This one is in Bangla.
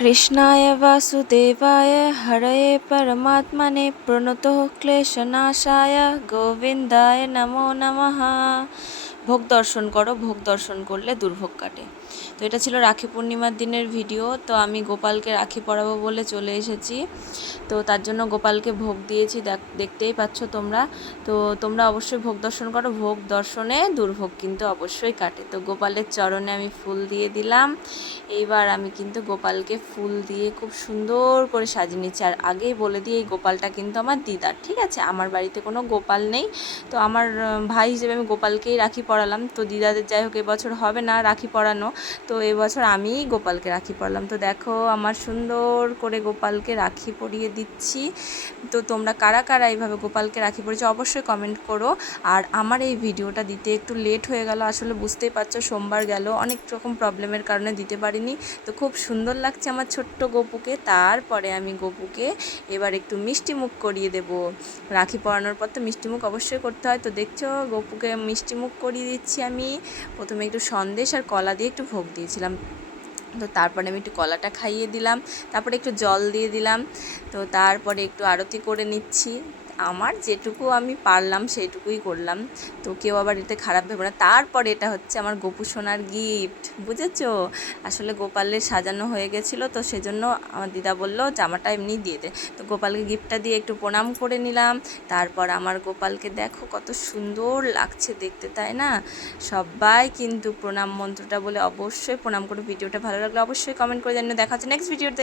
कृष्णाय वासुदेवाय हरये परमात्मने प्रणतः क्लेशनाशाय गोविंदाय नमो नमः। ভোগ দর্শন করো, ভোগ দর্শন করলে দুর্ভোগ কাটে। তো এটা ছিল রাখি পূর্ণিমার দিনের ভিডিও। তো আমি গোপালকে রাখি পরাবো বলে চলে এসেছি। তো তার জন্য গোপালকে ভোগ দিয়েছি, দেখতেই পাচ্ছ তোমরা। তো তোমরা অবশ্যই ভোগ দর্শন করো, ভোগ দর্শনে দুর্ভোগ কিন্তু অবশ্যই কাটে। তো গোপালের চরণে আমি ফুল দিয়ে দিলাম। এইবার আমি কিন্তু গোপালকে ফুল দিয়ে খুব সুন্দর করে সাজিয়ে নিচ্ছি। আর আগেই বলে দিই, এই গোপালটা কিন্তু আমার দিদার, ঠিক আছে? আমার বাড়িতে কোনো গোপাল নেই। তো আমার ভাই হিসেবে আমি গোপালকেই রাখি পরালাম। তো দিদাদের যাই হোক এবছর হবে না রাখি পরানো, তো এবছর আমিই গোপালকে রাখি পরালাম। তো দেখো আমার সুন্দর করে গোপালকে রাখি পরিয়ে দিচ্ছি। তো তোমরা কারা কারা এইভাবে গোপালকে রাখি পরিয়েছো অবশ্যই কমেন্ট করো। আর আমার এই ভিডিওটা দিতে একটু লেট হয়ে গেল, আসলে বুঝতেই পারছো সোমবার গেল, অনেক রকম প্রবলেমের কারণে দিতে পারিনি। তো খুব সুন্দর লাগছে আমার ছোট্ট গপুকে। তারপরে আমি গপুকে এবার একটু মিষ্টি মুখ করিয়ে দেব। রাখি পরানোর পর তো মিষ্টি মুখ অবশ্যই করতে হয়। তো দেখছো গপুকে মিষ্টি মুখ করিয়ে দিচ্ছি আমি। প্রথমে একটু সন্দেশ আর কলা দিয়ে একটু ভোগ দিয়েছিলাম। তো তারপরে আমি একটু কলাটা খাইয়ে দিলাম, তারপরে একটু জল দিয়ে দিলাম। তো তারপরে একটু আরতি করে নিচ্ছি। আমার যেটুকু আমি পারলাম সেইটুকুই করলাম। তো কেউ আবার এতে খারাপ ভেবে না। তারপরে এটা হচ্ছে আমার গোপু সোনার গিফট, বুঝেছো? আসলে গোপালের সাজানো হয়ে গেছিলো, তো সেজন্য আমার দিদা বললো জামাটা এমনি দিয়ে দে। তো গোপালকে গিফটটা দিয়ে একটু প্রণাম করে নিলাম। তারপর আমার গোপালকে দেখো কত সুন্দর লাগছে দেখতে, তাই না? সবাই কিন্তু প্রণাম মন্ত্রটা বলে অবশ্যই প্রণাম করে। ভিডিওটা ভালো লাগলে অবশ্যই কমেন্ট করে জানিয়ে। দেখা হচ্ছে নেক্সট ভিডিওতে।